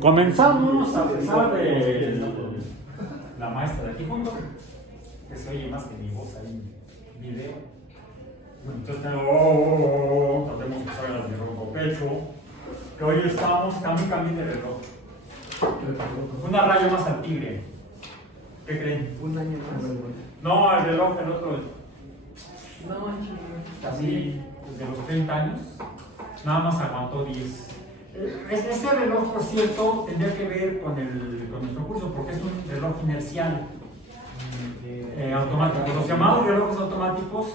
Comenzamos a pesar de la maestra de aquí junto, que se oye más que mi voz ahí en video. Entonces tratemos de usar el ronco pecho, que hoy estamos cami de reloj. Una raya más al tigre. ¿Qué creen? ¿Un año más? No, el reloj, el otro. No, Casi desde los 30 años, nada más aguantó 10. Este reloj, por cierto, tendría que ver con nuestro curso, porque es un reloj inercial automático. Los llamados relojes automáticos,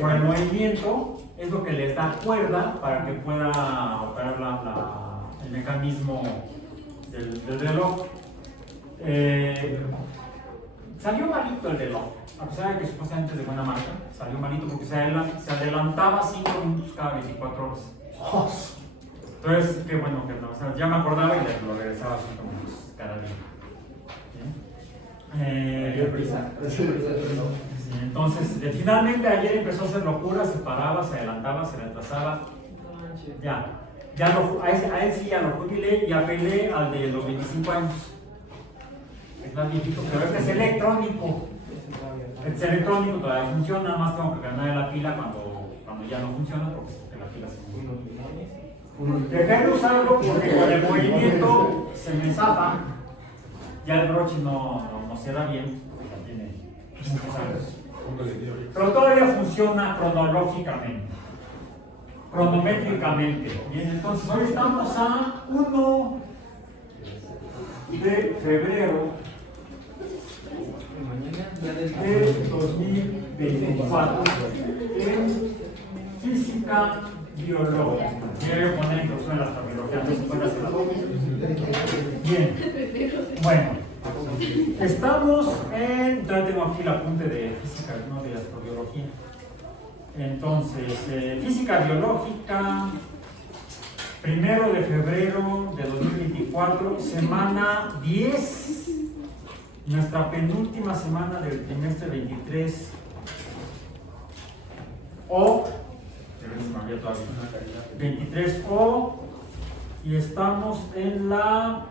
por el movimiento, es lo que les da cuerda para que pueda operar el mecanismo del reloj. Salió malito el reloj, a pesar de que supuestamente es de buena marca, salió malito porque se adelantaba 5 minutos cada 24 horas. Entonces, qué bueno que no, o sea, ya me acordaba y lo regresaba 5 minutos cada día. Entonces, finalmente ayer empezó a hacer locura, se paraba, se adelantaba, se retrasaba. A él sí ya lo jubilé y apelé al de los 25 años. Es más viejito, pero este es electrónico. Este es electrónico, todavía funciona, nada más tengo que ganar la pila cuando ya no funciona, porque la pila se mueve. Dejé de usarlo porque con el movimiento se me zafa. Ya el broche no se da bien, porque ya tiene muchos años. Pero todavía funciona cronométricamente. Bien, entonces hoy estamos a 1 de febrero de 2024 en física biológica. Quiero poner introducción a la biología, no se puede hacer la. Bien, bueno, estamos ya tengo aquí el apunte de física, no de astrobiología. Entonces, física biológica, 1 de febrero de 2024, semana 10. Nuestra penúltima semana del trimestre 23 23O, y estamos en la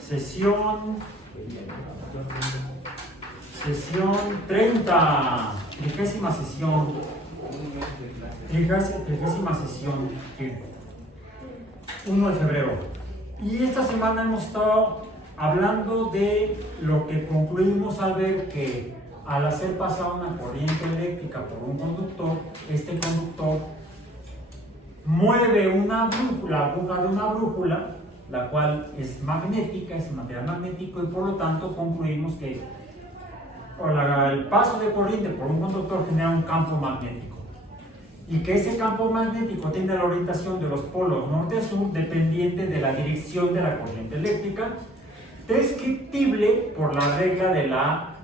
sesión 30, trigésima sesión, sí. 1 de febrero. Y esta semana hemos estado hablando de lo que concluimos al ver que al hacer pasar una corriente eléctrica por un conductor, este conductor mueve una brújula, la aguja de una brújula, la cual es magnética, es un material magnético, y por lo tanto concluimos que el paso de corriente por un conductor genera un campo magnético, y que ese campo magnético tiene la orientación de los polos norte-sur dependiente de la dirección de la corriente eléctrica, descriptible por la regla de la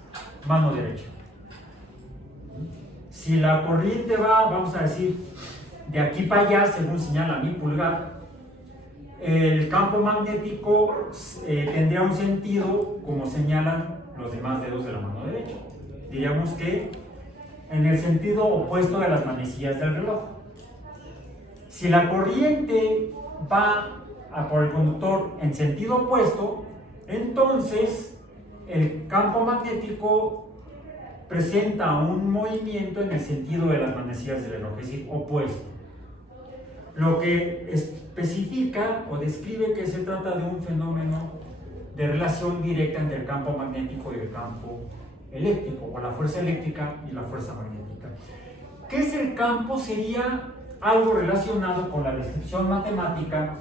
mano derecha. Si la corriente va, vamos a decir, de aquí para allá, según señala mi pulgar, el campo magnético tendría un sentido como señalan los demás dedos de la mano derecha. Diríamos que en el sentido opuesto de las manecillas del reloj. Si la corriente va por el conductor en sentido opuesto, entonces el campo magnético presenta un movimiento en el sentido de las manecillas del reloj, es decir, opuesto. Lo que especifica o describe que se trata de un fenómeno de relación directa entre el campo magnético y el campo eléctrico, o la fuerza eléctrica y la fuerza magnética. ¿Qué es el campo? Sería algo relacionado con la descripción matemática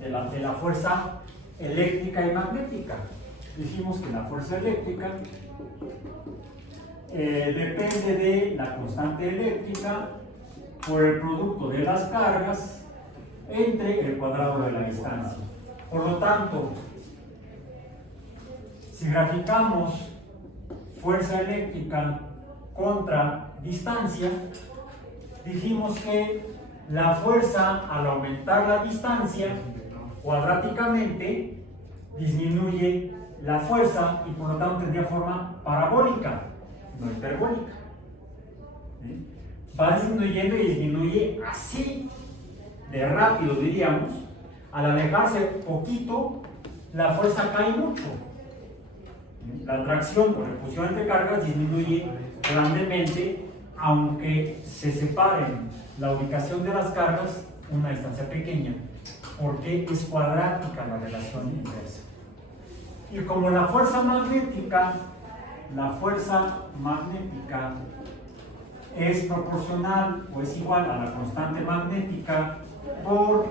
de la fuerza eléctrica y magnética. Dijimos que la fuerza eléctrica depende de la constante eléctrica por el producto de las cargas entre el cuadrado de la distancia. Por lo tanto, si graficamos fuerza eléctrica contra distancia, dijimos que la fuerza, al aumentar la distancia cuadráticamente, disminuye la fuerza y por lo tanto tendría forma parabólica, no hiperbólica. ¿Sí? Va disminuyendo y disminuye así de rápido diríamos, al alejarse poquito, la fuerza cae mucho. La atracción por repulsión entre cargas disminuye grandemente, aunque se separen la ubicación de las cargas una distancia pequeña, porque es cuadrática la relación inversa. Y como la fuerza magnética es proporcional o es igual a la constante magnética por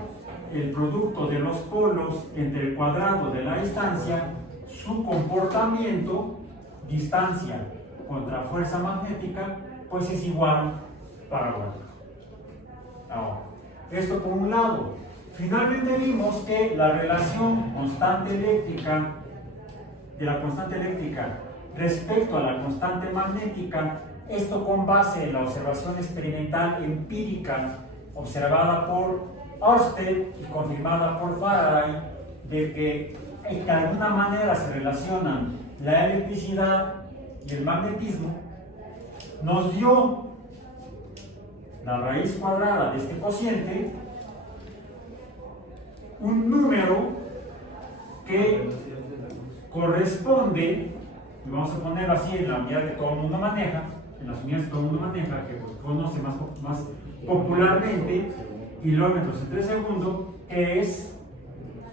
el producto de los polos entre el cuadrado de la distancia, su comportamiento, distancia contra fuerza magnética, pues es igual para vuelta. Ahora, esto por un lado. Finalmente vimos que la relación constante eléctrica de la constante eléctrica respecto a la constante magnética, esto con base en la observación experimental empírica observada por Ørsted y confirmada por Faraday, de que de alguna manera se relacionan la electricidad y el magnetismo, nos dio la raíz cuadrada de este cociente, un número que corresponde, y vamos a ponerlo así en la unidad que todo el mundo maneja, en las unidades que todo el mundo maneja, que conoce más popularmente, kilómetros entre segundo, que es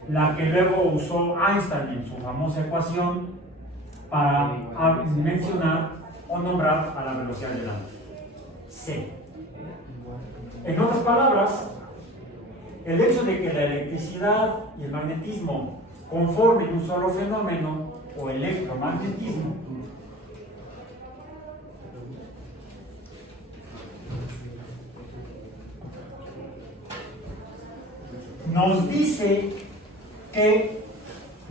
la que luego usó Einstein en su famosa ecuación para mencionar o nombrar a la velocidad de la luz, c. En otras palabras, el hecho de que la electricidad y el magnetismo conformen un solo fenómeno o electromagnetismo nos dice que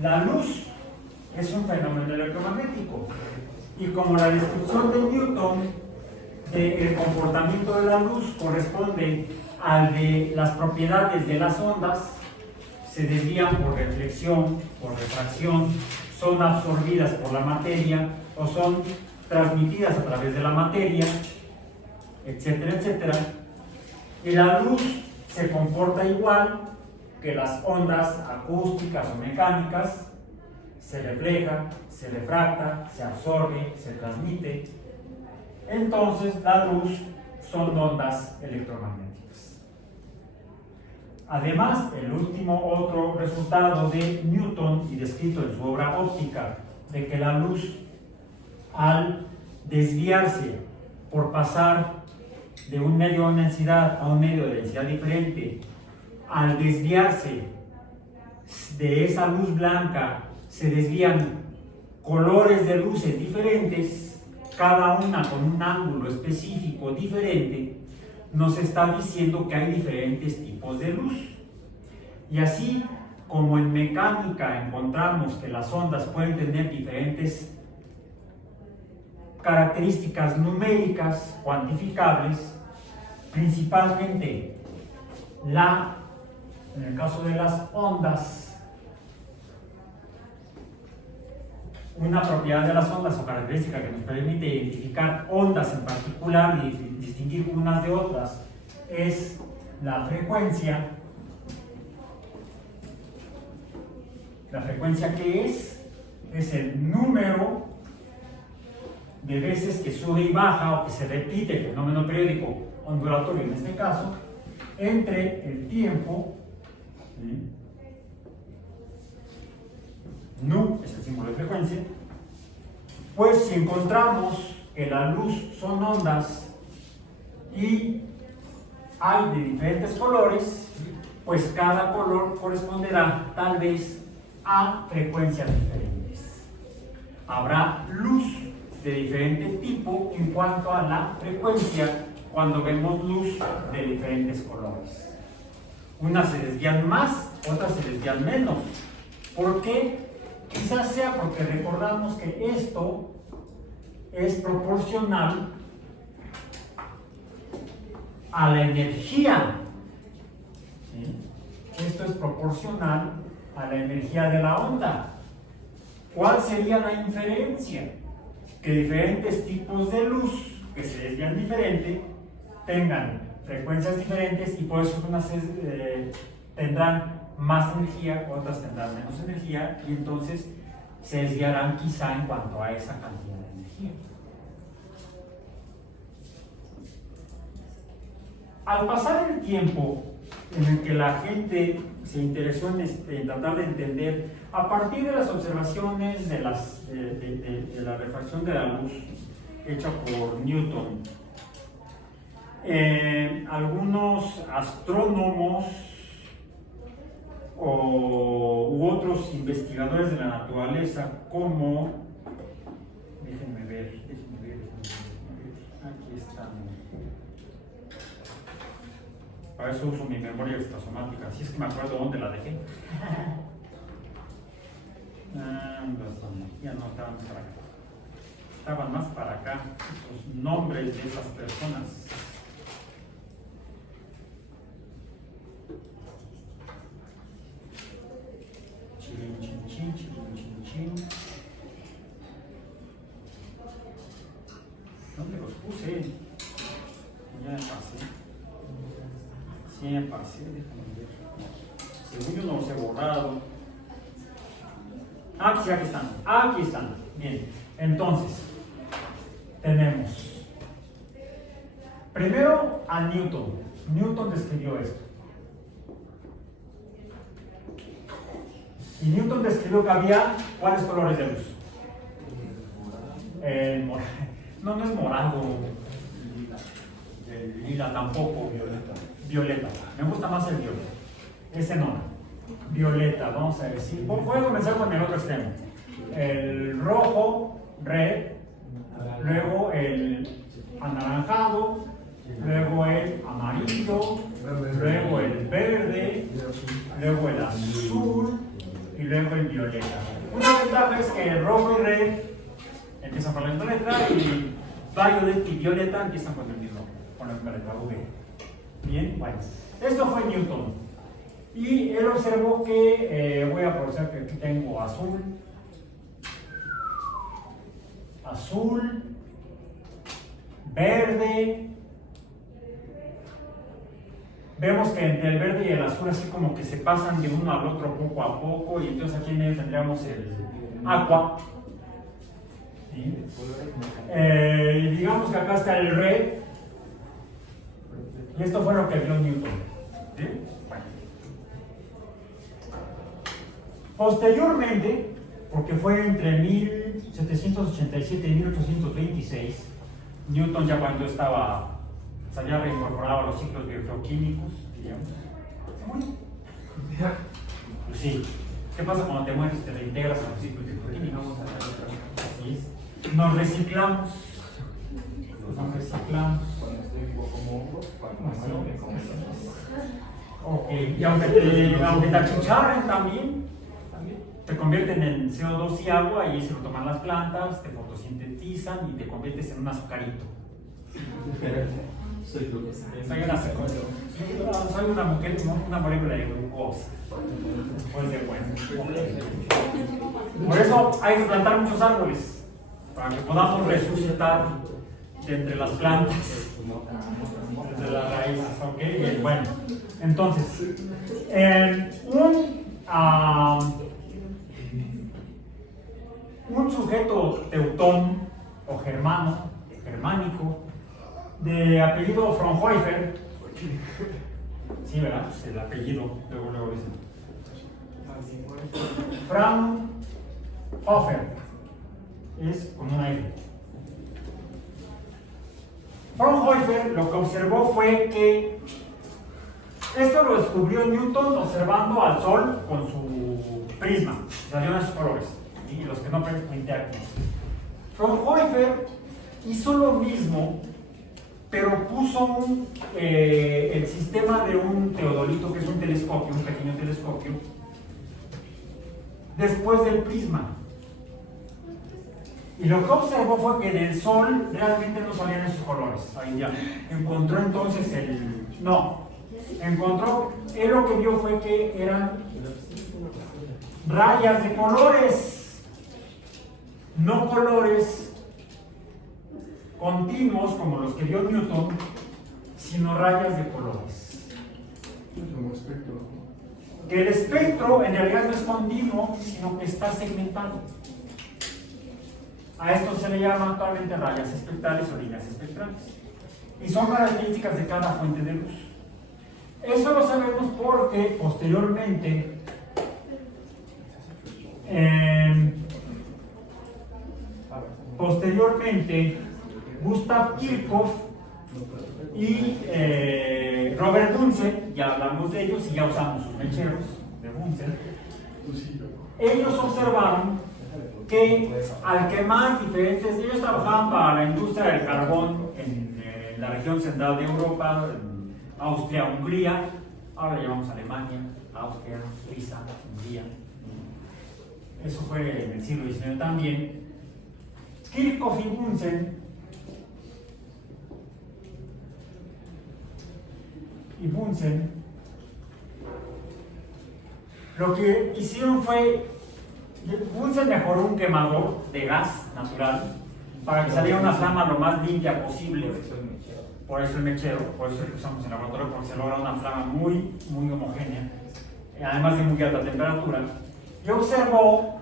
la luz es un fenómeno electromagnético, y como la descripción de Newton del comportamiento de la luz corresponde al de las propiedades de las ondas, se desvían por reflexión, por refracción, son absorbidas por la materia o son transmitidas a través de la materia, etcétera, etcétera. Y la luz se comporta igual que las ondas acústicas o mecánicas, se refleja, se refracta, se absorbe, se transmite. Entonces la luz son ondas electromagnéticas. Además, el último otro resultado de Newton y descrito en su obra Óptica, de que la luz, al desviarse por pasar de un medio de densidad a un medio de densidad diferente, al desviarse de esa luz blanca, se desvían colores de luces diferentes, cada una con un ángulo específico diferente, nos está diciendo que hay diferentes tipos de luz. Y así como en mecánica encontramos que las ondas pueden tener diferentes características numéricas cuantificables, principalmente en el caso de las ondas, una propiedad de las ondas o característica que nos permite identificar ondas en particular y distinguir unas de otras es la frecuencia. La frecuencia, que es el número de veces que sube y baja o que se repite el fenómeno periódico ondulatorio en este caso, entre el tiempo, ¿sí? Nu es el símbolo de frecuencia. Pues si encontramos que la luz son ondas y hay de diferentes colores, pues cada color corresponderá tal vez a frecuencias diferentes. Habrá luz de diferente tipo en cuanto a la frecuencia cuando vemos luz de diferentes colores. Unas se desvían más, otras se desvían menos. ¿Por qué? Quizás sea porque recordamos que esto es proporcional a la energía. ¿Sí? Esto es proporcional a la energía de la onda. ¿Cuál sería la inferencia? Que diferentes tipos de luz que se desvían diferente tengan frecuencias diferentes y por eso unas tendrán más energía, otras tendrán menos energía y entonces se desviarán quizá en cuanto a esa cantidad de energía. Al pasar el tiempo en el que la gente se interesó en tratar de entender, a partir de las observaciones de la refracción de la luz hecha por Newton, algunos astrónomos u otros investigadores de la naturaleza, como, déjenme ver, aquí están. Para eso uso mi memoria extrasomática, así es que me acuerdo dónde la dejé. Ya no estaban para acá. Estaban más para acá, los nombres de esas personas. Chin. ¿Dónde los puse? Ya me pasé. Sí, me pasé, déjame ver. Según yo no los he borrado. Ah, sí, aquí están. Aquí están. Bien. Entonces, tenemos primero a Newton. Newton describió esto. Y Newton describió que había ¿cuáles colores de luz? No es morado. Lila tampoco. Violeta. Me gusta más el violeta. Ese no. Violeta, vamos a decir. Voy a comenzar con el otro extremo. El rojo, red. Luego el anaranjado. Luego el amarillo. Luego el verde. Luego el azul. Y luego el violeta. Una ventaja es que el rojo y red empiezan con la misma letra y violet y violeta empiezan con el mismo, con la misma letra V. Bien, bueno. Esto fue Newton. Y él observó que, voy a aprovechar que aquí tengo azul, verde. Vemos que entre el verde y el azul así como que se pasan de uno al otro poco a poco y entonces aquí en medio tendríamos el agua. ¿Sí? Y digamos que acá está el red y esto fue lo que vio Newton. ¿Sí? Bueno. Posteriormente, porque fue entre 1787 y 1826, Newton ya cuando ya reincorporaba los ciclos biogeoquímicos, diríamos. ¿Se murió? Pues sí. ¿Qué pasa cuando te mueres? Te reintegras a los ciclos biogeoquímicos. Así es. Nos reciclamos. Cuando estoy un poco moco, cuando me comes. Ok. Y aunque te achicharren también, te convierten en CO2 y agua y se lo toman las plantas, te fotosintetizan y te conviertes en un azucarito. Soy una molécula de glucosa. Pues de bueno. Por eso hay que plantar muchos árboles, para que podamos resucitar de entre las plantas, desde las raíces. ¿Ok? Bien, bueno. Entonces, un sujeto teutón o germánico, de apellido Fraunhofer, sí, ¿verdad? El apellido, luego dicen. Fraunhofer, es con una F. Fraunhofer lo que observó fue que esto lo descubrió Newton observando al Sol con su prisma, salió de sus colores, y los que no interactúan. Fraunhofer hizo lo mismo, pero puso el sistema de un teodolito, que es un telescopio, un pequeño telescopio, después del prisma. Y lo que observó fue que del Sol realmente no salían esos colores. Ahí ya. Encontró entonces él lo que vio fue que eran rayas de colores, no colores continuos como los que vio Newton, sino rayas de colores. Como espectro. Que el espectro en realidad no es continuo, sino que está segmentado. A esto se le llama actualmente rayas espectrales o líneas espectrales. Y son características de cada fuente de luz. Eso lo sabemos porque posteriormente Gustav Kirchhoff y Robert Bunsen, ya hablamos de ellos y ya usamos sus mecheros de Bunsen, ellos observaron que al quemar diferentes, ellos trabajaban para la industria del carbón en la región central de Europa, en Austria, Hungría, ahora le llamamos Alemania, Austria, Suiza, Hungría. Eso fue en el siglo XIX también. Kirchhoff y Bunsen lo que hicieron fue, Bunsen mejoró un quemador de gas natural para que saliera una flama lo más limpia posible. Por eso el mechero, por eso lo usamos en el laboratorio, porque se logra una flama muy homogénea, además de muy alta temperatura. Y observó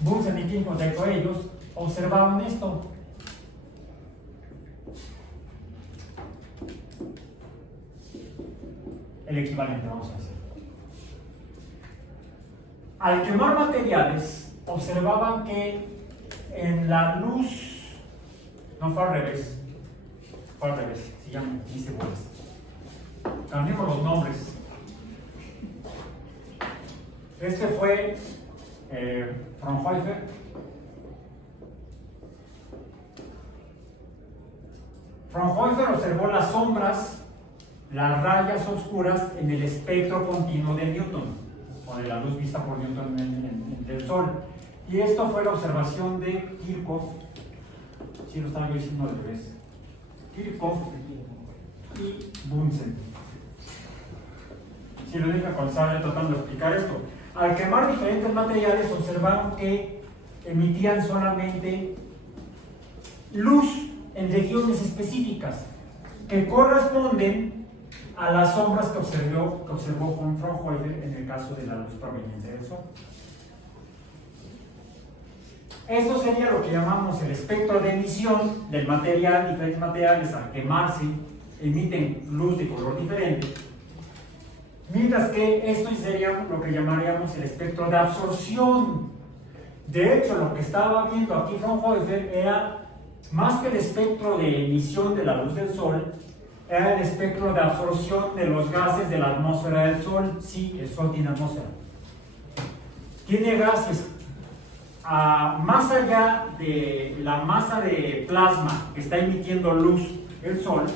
Bunsen y Kirchhoff, de hecho ellos observaban esto. El equivalente, vamos a decir. Al quemar materiales, observaban que en la luz, no fue al revés, se llaman dice-bolas. Cambiemos los nombres. Este fue Fraunhofer. Fraunhofer observó las sombras, las rayas oscuras en el espectro continuo de Newton, o de la luz vista por Newton del Sol. Y esto fue la observación de Kirchhoff, si lo estaba yo diciendo al revés, Kirchhoff y Bunsen. Si lo deja cuando estaba tratando de explicar esto. Al quemar diferentes materiales observaron que emitían solamente luz en regiones específicas que corresponden a las sombras que observó von Fraunhofer en el caso de la luz proveniente del Sol. Esto sería lo que llamamos el espectro de emisión del material. Diferentes materiales al quemarse emiten luz de color diferente, mientras que esto sería lo que llamaríamos el espectro de absorción. De hecho, lo que estaba viendo aquí Fraunhofer era más que el espectro de emisión de la luz del Sol, era el espectro de absorción de los gases de la atmósfera del Sol. Sí, el Sol tiene atmósfera. Tiene gases. Más allá de la masa de plasma que está emitiendo luz el Sol,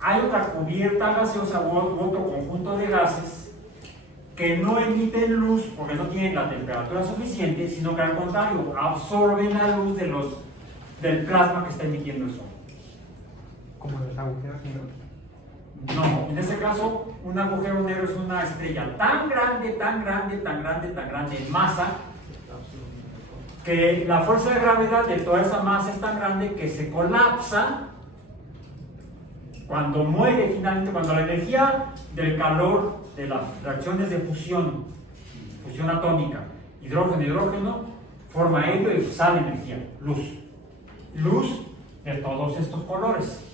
hay otra cubierta gaseosa u otro conjunto de gases que no emiten luz porque no tienen la temperatura suficiente, sino que al contrario, absorben la luz del plasma que está emitiendo el Sol. Como los agujeros negros. No, en ese caso, un agujero negro es una estrella tan grande en masa, que la fuerza de gravedad de toda esa masa es tan grande que se colapsa cuando muere finalmente, cuando la energía del calor de las reacciones de fusión atómica, hidrógeno, forma helio y sale energía, luz de todos estos colores.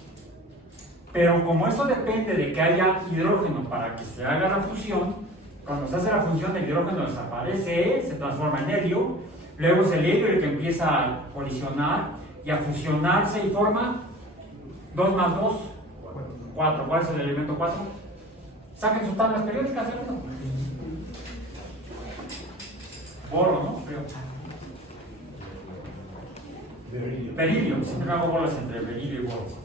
Pero como esto depende de que haya hidrógeno para que se haga la fusión, cuando se hace la fusión el hidrógeno desaparece, se transforma en helio, luego es el helio el que empieza a colisionar y a fusionarse y forma 2 más 2, 4. ¿Cuál es el elemento 4? Saquen sus tablas periódicas, ¿cierto? Boro, ¿no? Creo. Berilio, siempre hago bolas entre berilio y boro.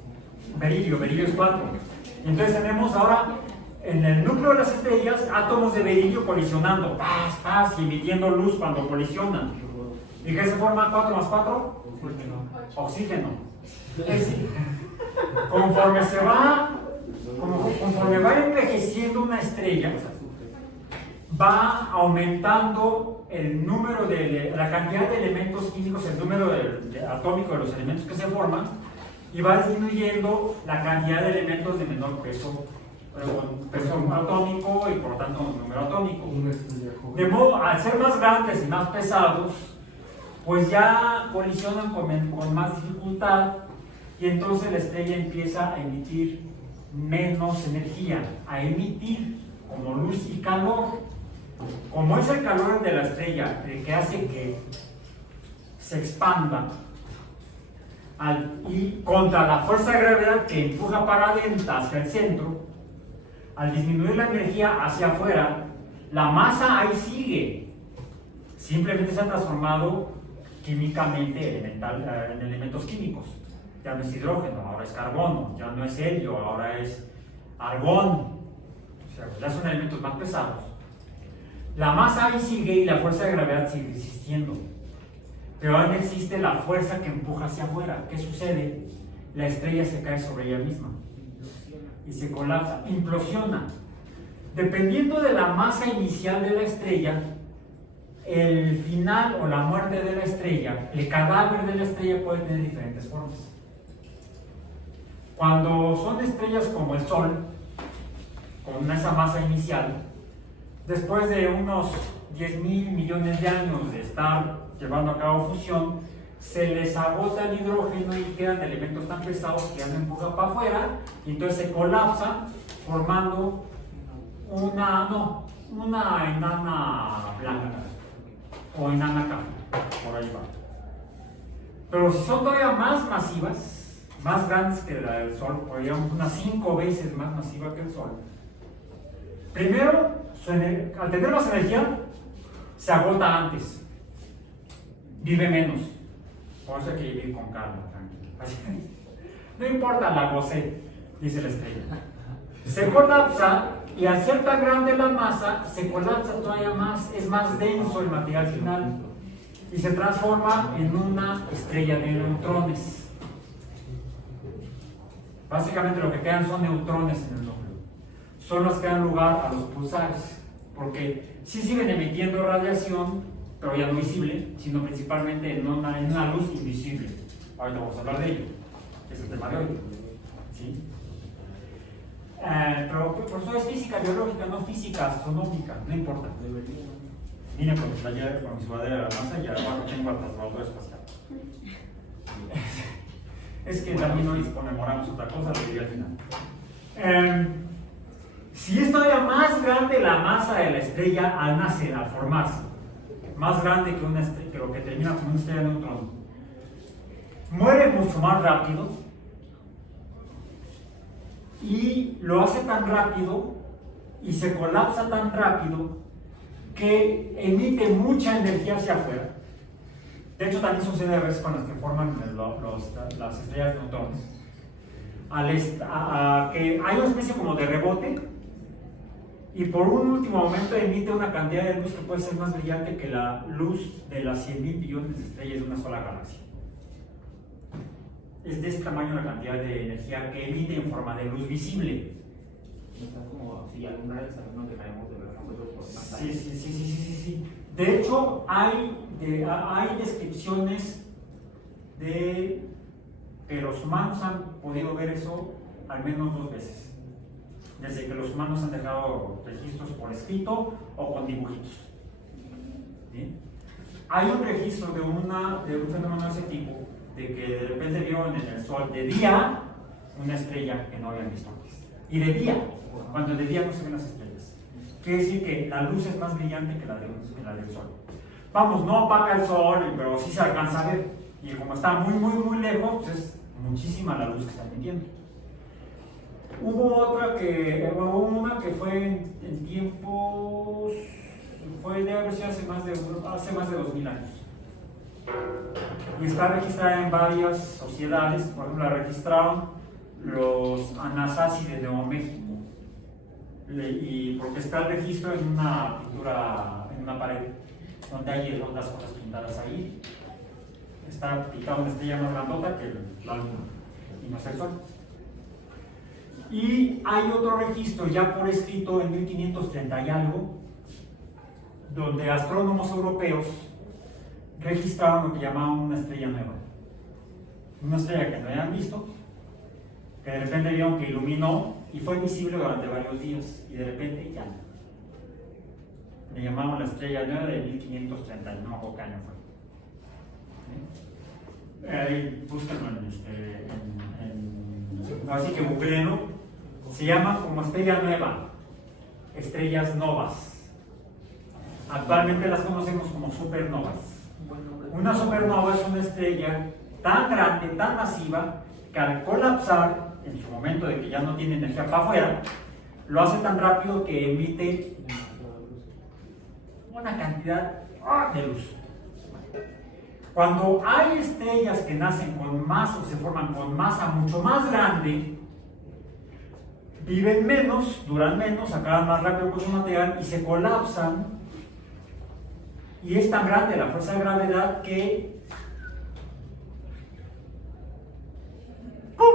Berilio es 4. Entonces tenemos ahora en el núcleo de las estrellas átomos de berilio colisionando, y emitiendo luz cuando colisionan. ¿Y qué se forma 4 más 4? Oxígeno. Conforme va envejeciendo una estrella, va aumentando el número la cantidad de elementos químicos, el número atómico de los elementos que se forman, y va disminuyendo la cantidad de elementos de menor peso, peso atómico y por tanto número atómico. De modo, al ser más grandes y más pesados, pues ya colisionan con más dificultad y entonces la estrella empieza a emitir menos energía, a emitir como luz y calor. Como es el calor de la estrella el que hace que se expanda y contra la fuerza de gravedad que empuja para adentro hacia el centro, al disminuir la energía hacia afuera, la masa ahí sigue, simplemente se ha transformado químicamente en elementos químicos. Ya no es hidrógeno, ahora es carbono, ya no es helio, ahora es argón, o sea, ya son elementos más pesados. La masa ahí sigue y la fuerza de gravedad sigue existiendo, pero ahora no existe la fuerza que empuja hacia afuera. ¿Qué sucede? La estrella se cae sobre ella misma y se colapsa, implosiona. Dependiendo de la masa inicial de la estrella, el final o la muerte de la estrella, el cadáver de la estrella puede tener diferentes formas. Cuando son estrellas como el Sol, con esa masa inicial, después de unos 10.000 millones de años de estar llevando a cabo fusión, se les agota el hidrógeno y quedan elementos tan pesados que ya no empujan para afuera, y entonces se colapsan formando una enana blanca o enana café, por ahí va. Pero si son todavía más masivas, más grandes que la del Sol, por ejemplo, unas 5 veces más masiva que el Sol, primero, al tener más energía, se agota antes, vive menos. Por eso hay que vivir con calma, tranquilo. No importa, la gocé, dice la estrella. Se colapsa y al ser tan grande la masa, se colapsa todavía más, es más denso el material final y se transforma en una estrella de neutrones. Básicamente lo que quedan son neutrones en el núcleo. Son los que dan lugar a los pulsares, porque sí siguen emitiendo radiación, pero ya no visible, sino principalmente en una luz invisible. Ahorita vamos a hablar de ello, es el tema de hoy. ¿Sí? Pero por eso es física biológica, no física astronómica, no importa. Vine con mi sudadera de la NASA y ahora tengo al transbordador espacial. Es que también hoy conmemoramos otra cosa, lo diré al final. Si es todavía más grande la masa de la estrella al nacer, al formarse, más grande que una estrella, que lo que termina como una estrella de neutrón, muere mucho más rápido y lo hace tan rápido y se colapsa tan rápido que emite mucha energía hacia afuera. De hecho, también sucede a veces con las que forman las estrellas de neutrones. Que hay una especie como de rebote y por un último momento emite una cantidad de luz que puede ser más brillante que la luz de las 100.000 billones de estrellas de una sola galaxia. Es de este tamaño la cantidad de energía que emite en forma de luz visible. Está como si alumbrar el salón donde caemos de ver nosotros por pantalla. Sí. De hecho, hay descripciones de que los humanos han podido ver eso al menos 2 veces, desde que los humanos han dejado registros por escrito o con dibujitos. ¿Sí? Hay un registro de un fenómeno de ese tipo, de que de repente vieron en el Sol de día una estrella que no habían visto antes. Y de día, cuando de día no se ven las estrellas. Quiere decir que la luz es más brillante que la del Sol. Vamos, no opaca el Sol, pero sí se alcanza a ver. Y como está muy lejos, pues es muchísima la luz que está emitiendo. Hubo una que fue en tiempos, debe haber sido hace más de 2.000 años. Y está registrada en varias sociedades. Por ejemplo, la registraron los Anasazi de Nuevo México. Y porque está el registro en una pintura, en una pared, donde hay otras cosas pintadas ahí. Está pintada una estrella más grandota que la luna, y no es el Sol. Y hay otro registro ya por escrito en 1530 y algo, donde astrónomos europeos registraron lo que llamaban una estrella nueva. Una estrella que no habían visto, que de repente vieron que iluminó y fue visible durante varios días y de repente ya no. Le llamamos la estrella nueva de 1530, no me acuerdo qué año fue. Ahí búsquenlo así que googleenlo. Se llama como estrella nueva, estrellas novas. Actualmente las conocemos como supernovas. Una supernova es una estrella tan grande, tan masiva, que al colapsar, en su momento de que ya no tiene energía para afuera, lo hace tan rápido que emite una cantidad de luz. Cuando hay estrellas que nacen con masa o se forman con masa mucho más grande, viven menos, duran menos, acaban más rápido con su material y se colapsan. Y es tan grande la fuerza de gravedad que ¡pum!,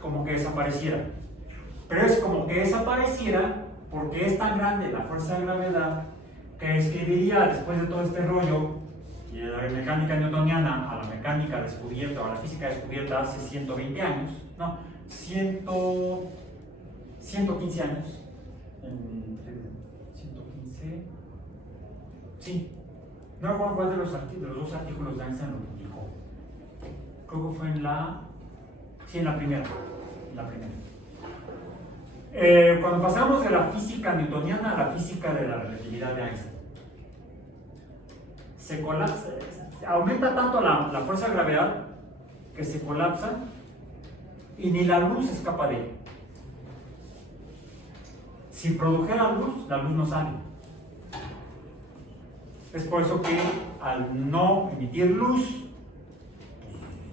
como que desapareciera. Pero es como que desapareciera porque es tan grande la fuerza de gravedad que escribiría después de todo este rollo y de la mecánica newtoniana a la mecánica descubierta o a la física descubierta hace 120 años, no, 115 años, 115, sí, no recuerdo cuál de los dos artículos de Einstein lo publicó, creo que fue en la primera. Cuando pasamos de la física newtoniana a la física de la relatividad de Einstein, se colapsa, aumenta tanto la fuerza de gravedad que se colapsa y ni la luz escapa de él. Si produjera luz, la luz no sale. Es por eso que al no emitir luz,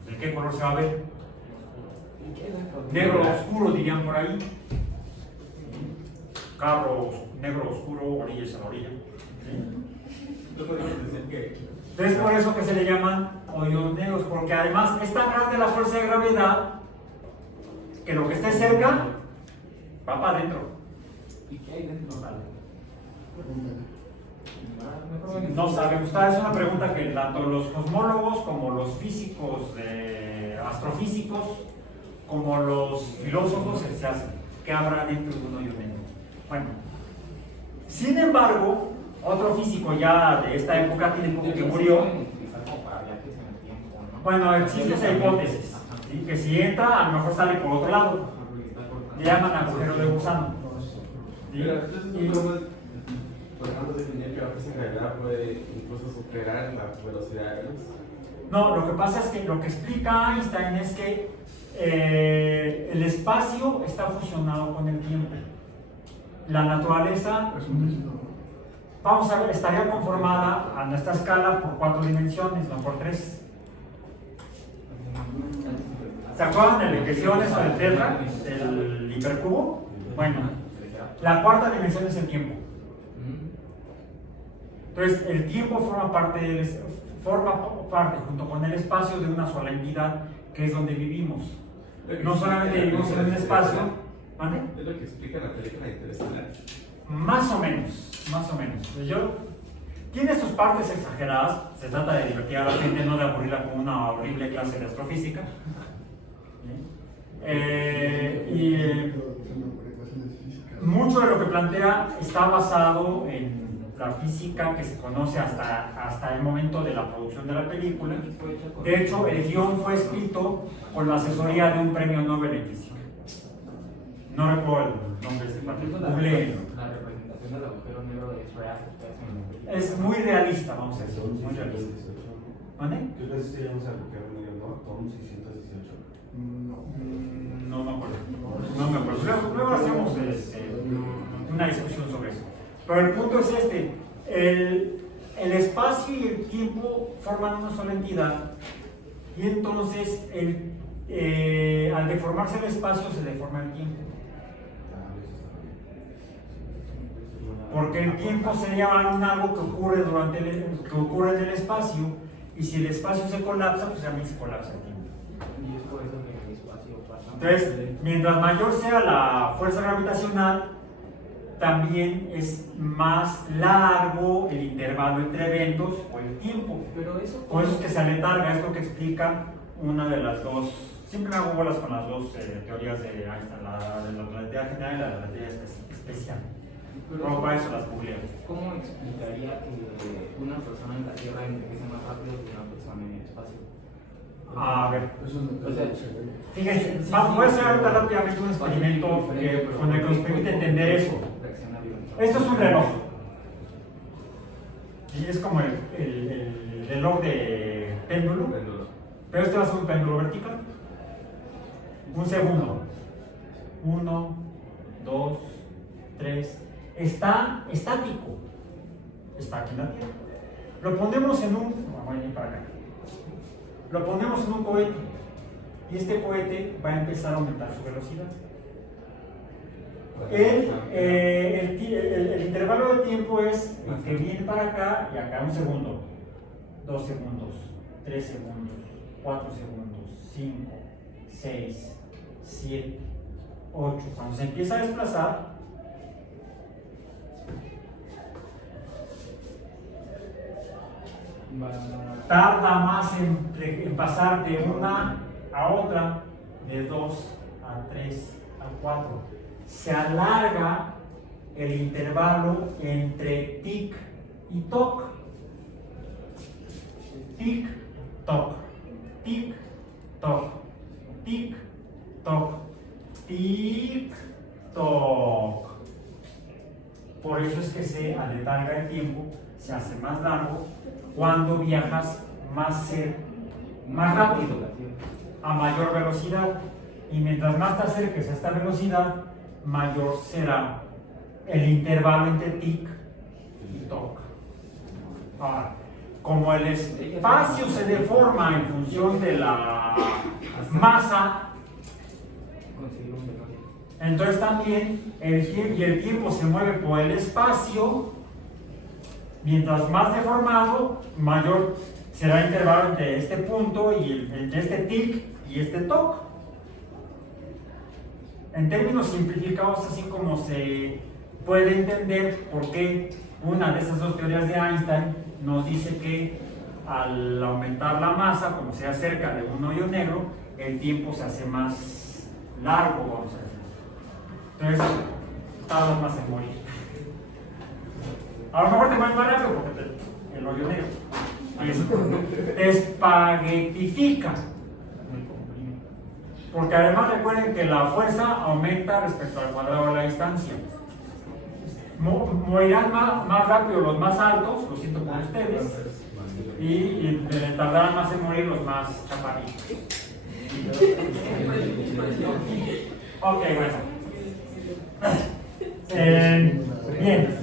¿de qué color se va a ver? Negro oscuro, dirían por ahí. Carro negro oscuro, orillas a la orilla. Es por eso que se le llaman hoyos negros, porque además es tan grande la fuerza de gravedad que lo que esté cerca va para adentro. ¿Y qué hay dentro? No sabemos, es una pregunta que tanto los cosmólogos como los físicos, astrofísicos, como los filósofos se hacen. ¿Qué habrá dentro de un hoyo negro? Bueno, sin embargo, otro físico ya de esta época, tiene poco que murió. Bueno, existe esa hipótesis, ¿sí? Que si entra, a lo mejor sale por otro lado. Le llaman agujero de gusano. ¿Sí? ¿Podemos definir que la fuerza de gravedad puede incluso superar la velocidad de la luz? No, lo que pasa es que lo que explica Einstein es que el espacio está fusionado con el tiempo. La naturaleza, vamos a ver, estaría conformada a nuestra escala por 4 dimensiones, no por 3. ¿Se acuerdan de la ecuación esa del tetra, del hipercubo? Bueno, la 4ª dimensión es el tiempo. Entonces, el tiempo forma parte junto con el espacio de una sola entidad, que es donde vivimos. No solamente vivimos en un espacio, ¿vale? Es lo que explica la película Interestelar. Más o menos. Tiene sus partes exageradas, se trata de divertir a la gente, no de aburrirla con una horrible clase de astrofísica. Mucho de lo que plantea está basado en la física que se conoce hasta el momento de la producción de la película. De hecho, el guión fue escrito con la asesoría de un premio Nobel en física. No recuerdo el nombre de este partido. La representación del agujero negro es real. Es muy realista, vamos a decir. Muy realista. ¿Vale? ¿Qué veces teníamos al agujero negro, no? Tom 618. No me acuerdo. Luego hacemos una discusión sobre eso. Pero el punto es este: el espacio y el tiempo forman una sola entidad, y entonces al deformarse el espacio se deforma el tiempo. Porque el tiempo sería algo que ocurre en el espacio, y si el espacio se colapsa, pues también se colapsa el tiempo. Y es por eso que el espacio pasa. Entonces, mientras mayor sea la fuerza gravitacional, también es más largo el intervalo entre eventos o el tiempo. Pero eso, por eso es que se aletarga, esto que explica una de las dos Siempre me hago bolas con las dos teorías de Einstein, la de la relatividad general y la relatividad especial. ¿Cómo para eso las googleo? ¿Cómo explicaría que una persona en la Tierra envejece más rápido que una persona en el espacio? A ver, O sea, fíjense, voy a hacer ahorita rápidamente un experimento con el que nos permite entender eso. Esto es un reloj. Y es como el reloj de péndulo, pero este va a ser un péndulo vertical. Un segundo. 1, 2, 3. Está estático. Está aquí en la Tierra. Lo ponemos en un. Vamos a venir para acá. Lo ponemos en un cohete. Y este cohete va a empezar a aumentar su velocidad. El intervalo de tiempo es el que viene para acá y acá. Un segundo, 2 segundos, 3 segundos, 4 segundos, 5, 6, 7, 8. Cuando se empieza a desplazar, tarda más en pasar de una a otra, de 2 a 3 a 4. Se alarga el intervalo entre tic y toc. Tic, toc, tic, toc, tic, toc, tic, toc. Por eso es que se aletarga el tiempo, se hace más largo cuando viajas más rápido, a mayor velocidad. Y mientras más te acerques a esta velocidad, mayor será el intervalo entre tic y toc. Ahora, como el espacio se deforma en función de la masa, entonces también el tiempo se mueve por el espacio. Mientras más deformado, mayor será el intervalo entre este punto y entre este tic y este toc. En términos simplificados, así como se puede entender por qué una de esas dos teorías de Einstein nos dice que al aumentar la masa, como se acerca de un hoyo negro, el tiempo se hace más largo, vamos a decir. Entonces, tardas más en morir. A lo mejor te mueres más rápido porque el hoyo negro te espaguetifica. Porque además recuerden que la fuerza aumenta respecto al cuadrado de la distancia. Morirán más rápido los más altos, lo siento por ustedes, y tardarán más en morir los más chaparritos. Ok, bueno. Bien.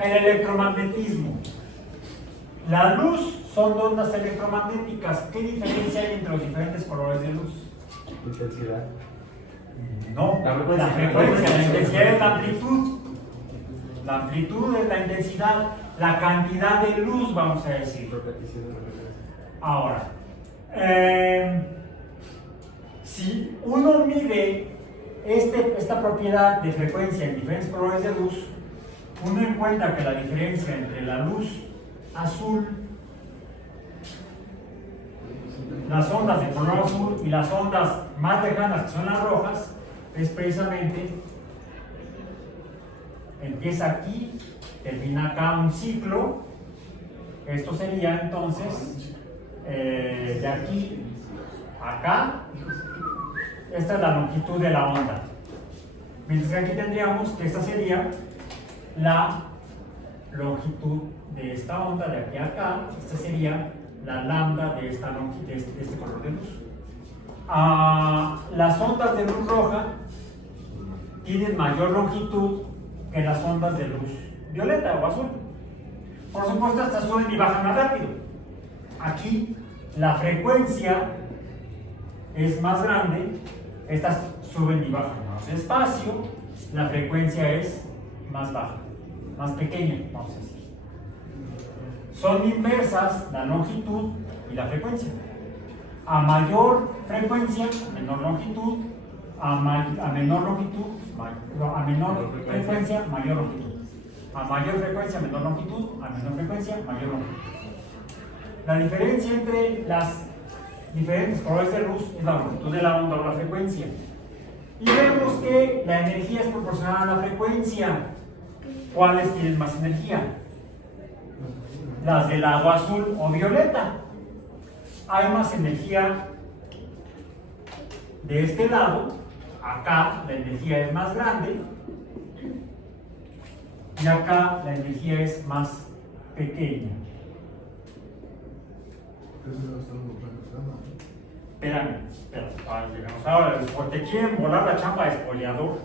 El electromagnetismo. La luz son ondas electromagnéticas. ¿Qué diferencia hay entre los diferentes colores de luz? Intensidad. No, la frecuencia, la intensidad es la amplitud. La amplitud es la intensidad, la cantidad de luz, vamos a decir. Ahora, si uno mide esta propiedad de frecuencia en diferentes colores de luz, uno encuentra que la diferencia entre la luz azul, las ondas de color azul y las ondas más lejanas, que son las rojas, es precisamente, empieza aquí, termina acá un ciclo. Esto sería entonces de aquí a acá. Esta es la longitud de la onda. Mientras que aquí tendríamos que esta sería la longitud de esta onda de aquí a acá. Esta sería la lambda de esta longitud, de este color de luz. Las ondas de luz roja tienen mayor longitud que las ondas de luz violeta o azul. Por supuesto, estas suben y bajan más rápido. Aquí la frecuencia es más grande, estas suben y bajan más despacio, la frecuencia es más baja, más pequeña, vamos a decir. Son inversas la longitud y la frecuencia. A mayor frecuencia, menor longitud, a menor longitud, a menor frecuencia, mayor longitud. A mayor frecuencia, menor longitud, a menor frecuencia, mayor longitud. La diferencia entre las diferentes colores de luz es la longitud de la onda o la frecuencia. Y vemos que la energía es proporcional a la frecuencia. ¿Cuáles tienen más energía? Las del lado azul o violeta. Hay más energía de este lado. Acá la energía es más grande. Y acá la energía es más pequeña. Espérame, llegamos ahora, porque quieren volar la chamba de espoliador.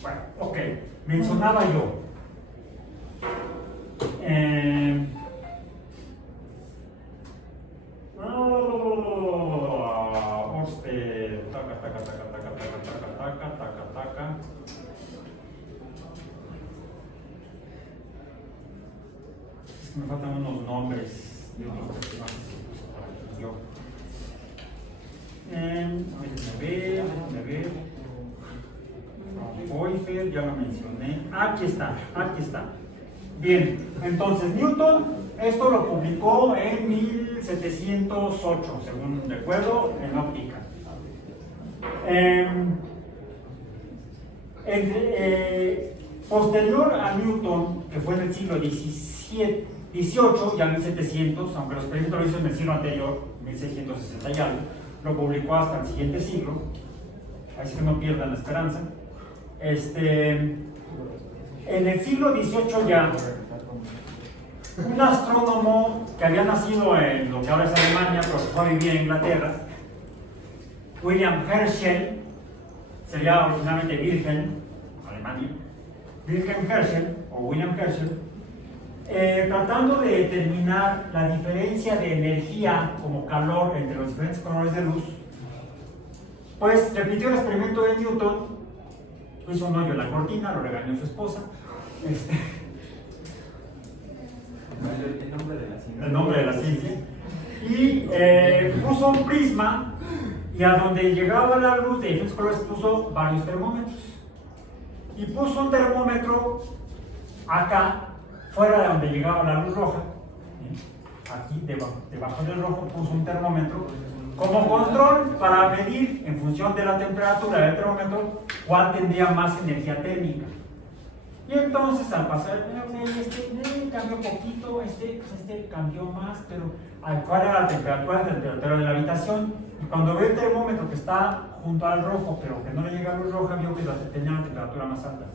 Bueno, ok, mencionaba yo. Taca. Es que me faltan unos nombres de unos personajes para que yo. Déjame ver. Pfeiffer, ya lo mencioné. Aquí está. Bien, entonces Newton, esto lo publicó en 1708, según recuerdo, en óptica. Posterior a Newton, que fue en el siglo XVIII, ya 1700, aunque los experimentos lo hizo en el siglo anterior, 1660 y algo, lo publicó hasta el siguiente siglo, así que no pierdan la esperanza. En el siglo XVIII ya, un astrónomo que había nacido en lo que ahora es Alemania, pero fue a vivir en Inglaterra, William Herschel, sería originalmente Wilhelm, Alemania, Wilhelm Herschel o William Herschel, tratando de determinar la diferencia de energía como calor entre los diferentes colores de luz, pues repitió el experimento de Newton, hizo un hoyo en la cortina, lo regañó su esposa. El nombre de la ciencia. Y puso un prisma y a donde llegaba la luz de diferentes colores puso varios termómetros. Y puso un termómetro acá, fuera de donde llegaba la luz roja. Aquí debajo del rojo puso un termómetro como control para medir en función de la temperatura del termómetro cuál tendría más energía térmica. Y entonces al pasar, cambió poquito, este cambió más, pero ¿cuál era la temperatura de la habitación? Y cuando ve el termómetro que está junto al rojo, pero que no le llega a luz roja, vio que tenía la temperatura más alta.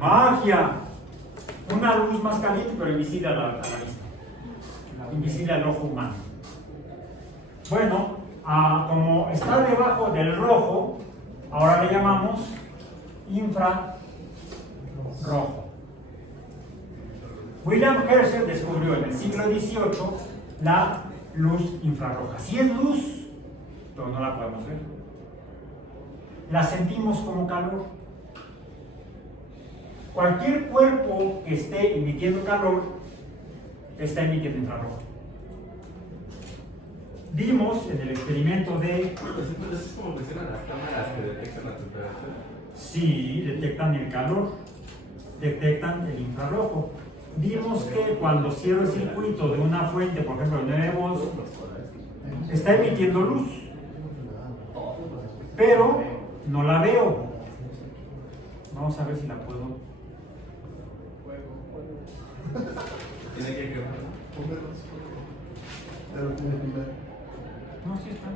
¡Magia! Una luz más caliente, pero invisible a la vista. Invisible al ojo humano. Bueno, como está debajo del rojo, ahora le llamamos infrarrojo. William Herschel descubrió en el siglo XVIII la luz infrarroja. Sí es luz, pero no la podemos ver. La sentimos como calor. Cualquier cuerpo que esté emitiendo calor está emitiendo infrarrojo. Vimos en el experimento de... Entonces es como funcionan las cámaras que detectan la temperatura. Sí, detectan el calor, detectan el infrarrojo. Vimos que cuando cierro el circuito de una fuente, por ejemplo de 9 volts, está emitiendo luz, pero no la veo. Vamos a ver si la puedo. Tiene que quemar. No, sí está.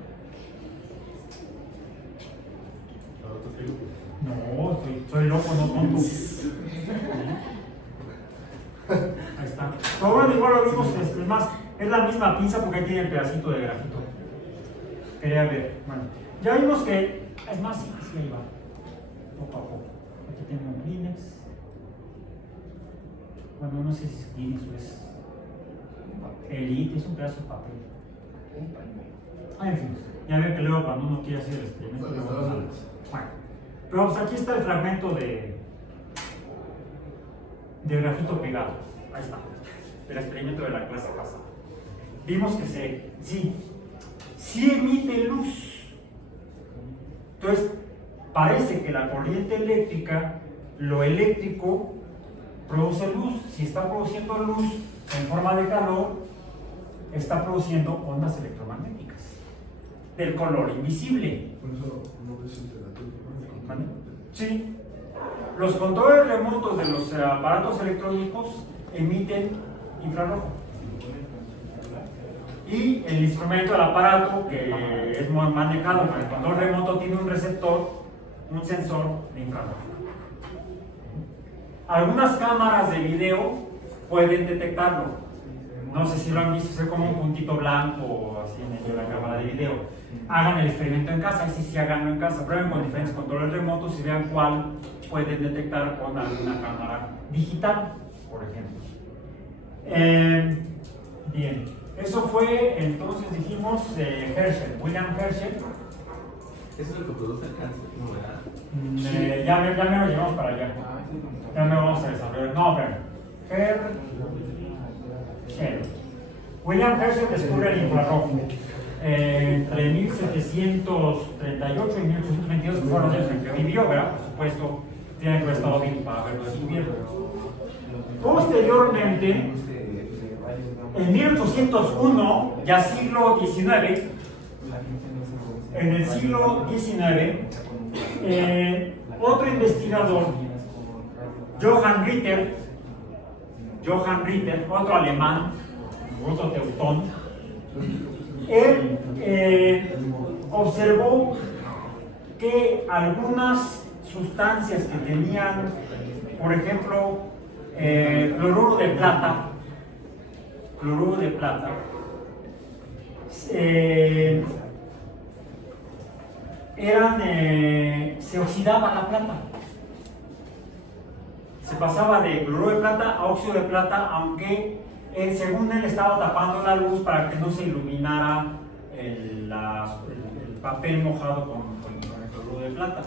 No, soy loco, no tonto. Ahí está. Pero bueno, igual lo vimos, es más, es la misma pinza porque ahí tiene el pedacito de grafito. Quería ver. Bueno, ya vimos que es más, sí, ahí va. Poco a poco. Aquí tengo un Kleenex. Bueno, no sé si es Kleenex o es Elite, es un pedazo de papel. En fin, ya ven que luego cuando uno quiere hacer el experimento. Bueno, pero pues aquí está el fragmento de grafito pegado. Ahí está, el experimento de la clase pasada. Vimos que sí emite luz. Entonces, parece que la corriente eléctrica, lo eléctrico, produce luz. Si está produciendo luz en forma de calor, está produciendo ondas electromagnéticas del color invisible. Por eso no ves el telatorio, ¿Vale? Sí. Los controles remotos de los aparatos electrónicos emiten infrarrojo. Y el instrumento, el aparato que es manejado por el control remoto tiene un receptor, un sensor de infrarrojo. Algunas cámaras de video pueden detectarlo. No sé si lo han visto, es como un puntito blanco así en medio de la cámara de video. Hagan el experimento en casa, y sí, háganlo en casa. Prueben con diferentes controles remotos y vean cuál pueden detectar con alguna cámara digital, por ejemplo. Bien, eso fue entonces, dijimos, Herschel, William Herschel. Eso es lo que produce el cáncer, ¿no, verdad? Ya me lo llevamos para allá. Ya me vamos a desarrollar. No, pero Herschel. William Herschel descubre el infrarrojo entre 1738 y 1822, que fueron los años en que vivió, ¿verdad? Por supuesto, tiene que haber estado vivo para haberlo descubierto. Posteriormente, en 1801, ya siglo XIX, en el siglo XIX, otro investigador, Johann Ritter, otro alemán, otro teutón, él observó que algunas sustancias que tenían, por ejemplo, cloruro de plata, se oxidaba la plata. Se pasaba de cloruro de plata a óxido de plata, aunque según él estaba tapando la luz para que no se iluminara el papel mojado con el cloruro de plata.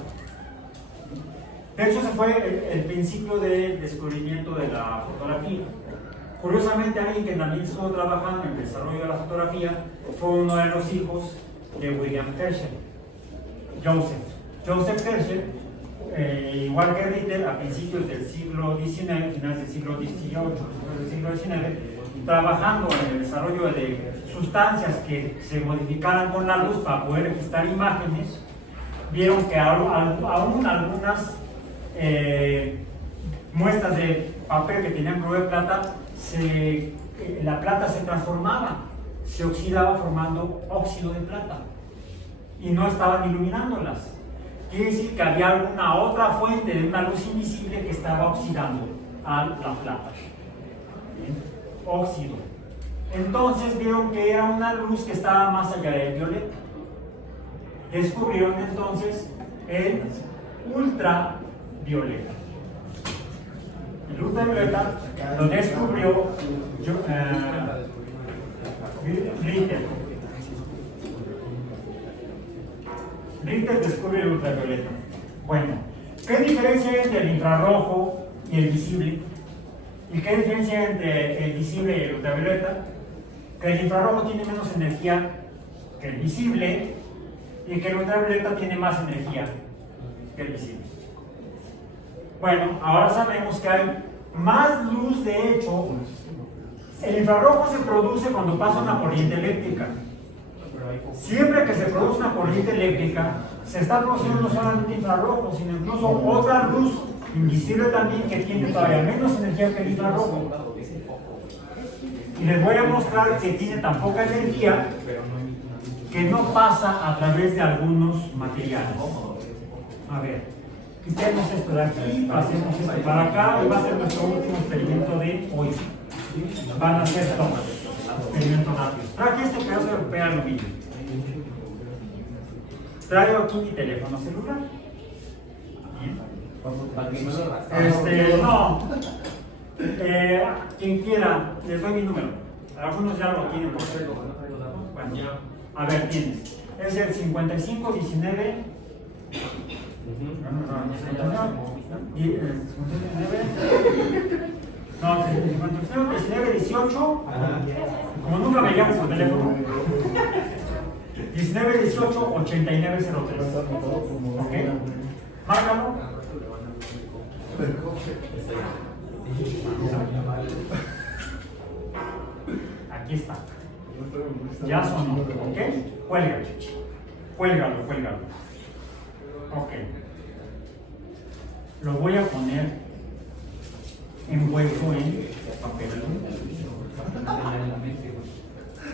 De hecho, ese fue el principio del descubrimiento de la fotografía. Curiosamente, alguien que también estuvo trabajando en el desarrollo de la fotografía fue uno de los hijos de William Herschel, Joseph Herschel, igual que Ritter, a principios del siglo XIX, finales del siglo XVIII, del siglo XIX, trabajando en el desarrollo de sustancias que se modificaran con la luz para poder registrar imágenes, vieron que aún algunas muestras de papel que tenían cloruro de plata, la plata se transformaba, se oxidaba formando óxido de plata y no estaban iluminándolas. Quiere decir que había alguna otra fuente de una luz invisible que estaba oxidando a la plata. ¿Bien? Óxido. Entonces vieron que era una luz que estaba más allá del violeta. Descubrieron entonces el ultravioleta. El ultravioleta lo descubrió Ritter descubre el ultravioleta. Bueno, ¿qué diferencia hay entre el infrarrojo y el visible? ¿Y qué diferencia hay entre el visible y el ultravioleta? Que el infrarrojo tiene menos energía que el visible y que el ultravioleta tiene más energía que el visible. Bueno, ahora sabemos que hay más luz. De hecho, el infrarrojo se produce cuando pasa una corriente eléctrica. Siempre que se produce una corriente eléctrica, se está produciendo no solamente infrarrojo, sino incluso otra luz invisible también que tiene todavía menos energía que el infrarrojo. Y les voy a mostrar que tiene tan poca energía que no pasa a través de algunos materiales. A ver, quitemos esto de aquí, pasemos esto para acá y va a ser nuestro último experimento de hoy. Van a ser tomas, experimento rápido. Traje este pedazo de papel aluminio. Traigo aquí mi teléfono celular. Bien. No. Quien quiera, les doy mi número. Algunos ya lo tienen por cierto. Bueno, a ver, tienes. Es el 5519. No, 59, 18. Como nunca me llamo por teléfono. 19, 18, 8903. ¿Ok? Márcalo. Aquí está. Ya sonó, ¿ok? Cuélgalo. Cuélgalo. Ok. Lo voy a poner envuelto en papel.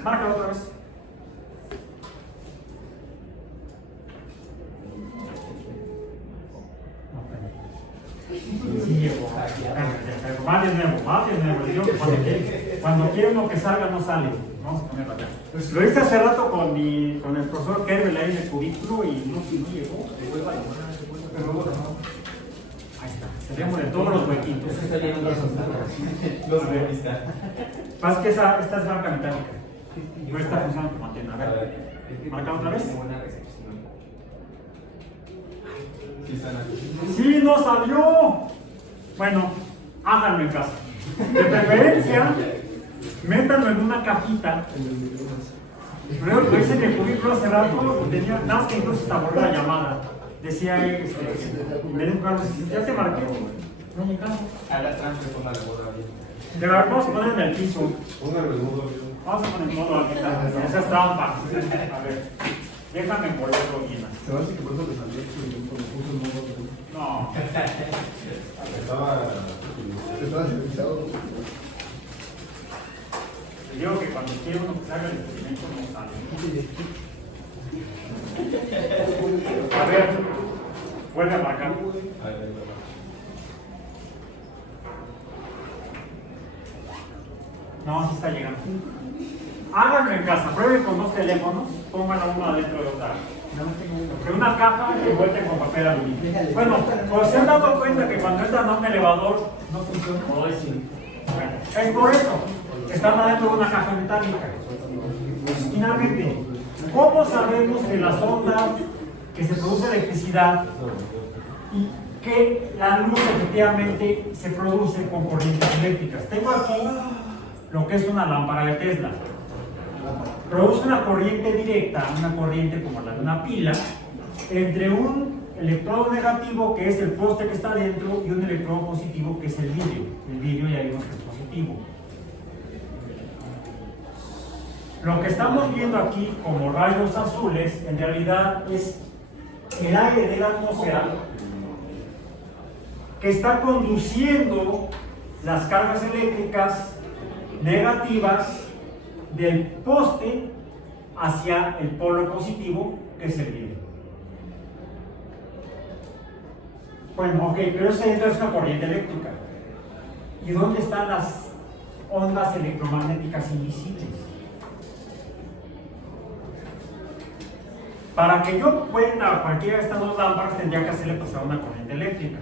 Márcalo otra vez. Sí, llegó. Va de nuevo. Digo que cuando quiere uno que salga, no sale. Vamos a ponerlo acá. Lo hice hace rato con el profesor Kerber ahí en el cubículo y no llegó. Ahí está. Salimos de todos los huequitos. Pasa que esta es marca metálica. No está funcionando como antena. A ver, marca otra vez. ¡Sí, no salió! Bueno, háganlo en casa. De preferencia, métanlo en una cajita. Luego lo hice en el cubículo hace rato, tenía nada más que incluso hasta borré la llamada. Decía ahí, me den Carlos, ya te marqué. No me caso. A la trans le ponga la boda bien. De verdad, vamos a poner en el piso. Póngale el modo. Vamos a poner el modo aquí. Esa es trampa. A ver, déjame envolverlo bien. Se me hace que por eso le salió cuando puso el modo. No. Estaba silenciado. Te digo que cuando quiero uno que salga el experimento no sale. A ver, vuelve a marcar. No, sí está llegando. Háganlo en casa, prueben con dos teléfonos, pónganlo uno adentro de otra. De una caja envuelta con papel aluminio. Bueno, pues se han dado cuenta que cuando entran a un elevador no funciona. Bueno, es por eso. Están adentro de una caja metálica. Finalmente, ¿cómo sabemos que las ondas, que se produce electricidad y que la luz efectivamente se produce con corrientes eléctricas? Tengo aquí lo que es una lámpara de Tesla. Produce una corriente directa, una corriente como la de una pila, entre un electrodo negativo, que es el poste que está dentro, y un electrodo positivo, que es el vidrio. El vidrio ya vimos que es positivo. Lo que estamos viendo aquí como rayos azules, en realidad es el aire de la atmósfera que está conduciendo las cargas eléctricas negativas del poste hacia el polo positivo, que es el vidrio. Bueno, ok, pero eso es una corriente eléctrica. ¿Y dónde están las ondas electromagnéticas invisibles? Para que yo pueda cualquiera de estas dos lámparas, tendría que hacerle pasar una corriente eléctrica.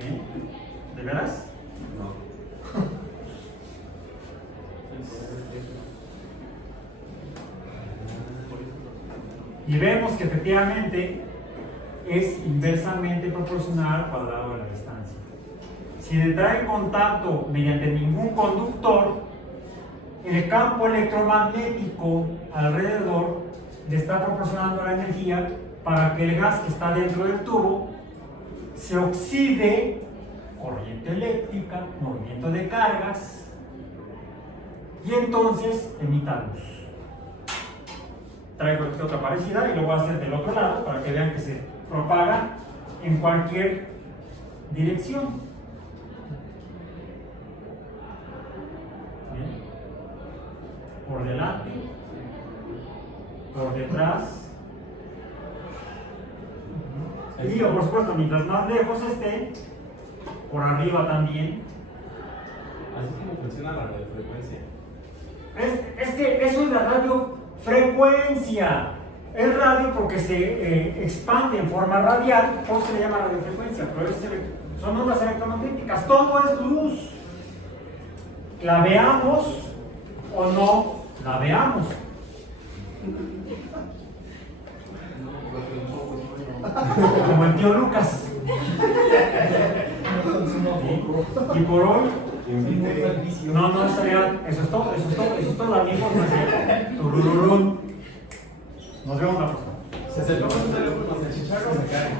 ¿Eh? ¿De veras? No. Y vemos que efectivamente es inversamente proporcional al cuadrado de la distancia. Si entra en contacto mediante ningún conductor, el campo electromagnético alrededor le está proporcionando la energía para que el gas que está dentro del tubo se oxide, corriente eléctrica, movimiento de cargas, y entonces emita luz. Traigo esta otra parecida y lo voy a hacer del otro lado para que vean que se propaga en cualquier dirección. ¿Bien? Por delante, por detrás, y digo, por supuesto, mientras más lejos esté, por arriba también. Así es como funciona la radiofrecuencia. Es que eso es la radiofrecuencia. Es radio porque se expande en forma radial, por eso se le llama radiofrecuencia, pero son ondas electromagnéticas, todo es luz. La veamos o no la veamos. Como el tío Lucas. Y por hoy, no sería, eso es todo, amigos, no es turururún. Nos vemos la próxima. Se acercó con su teléfono, se chicharro, se cae.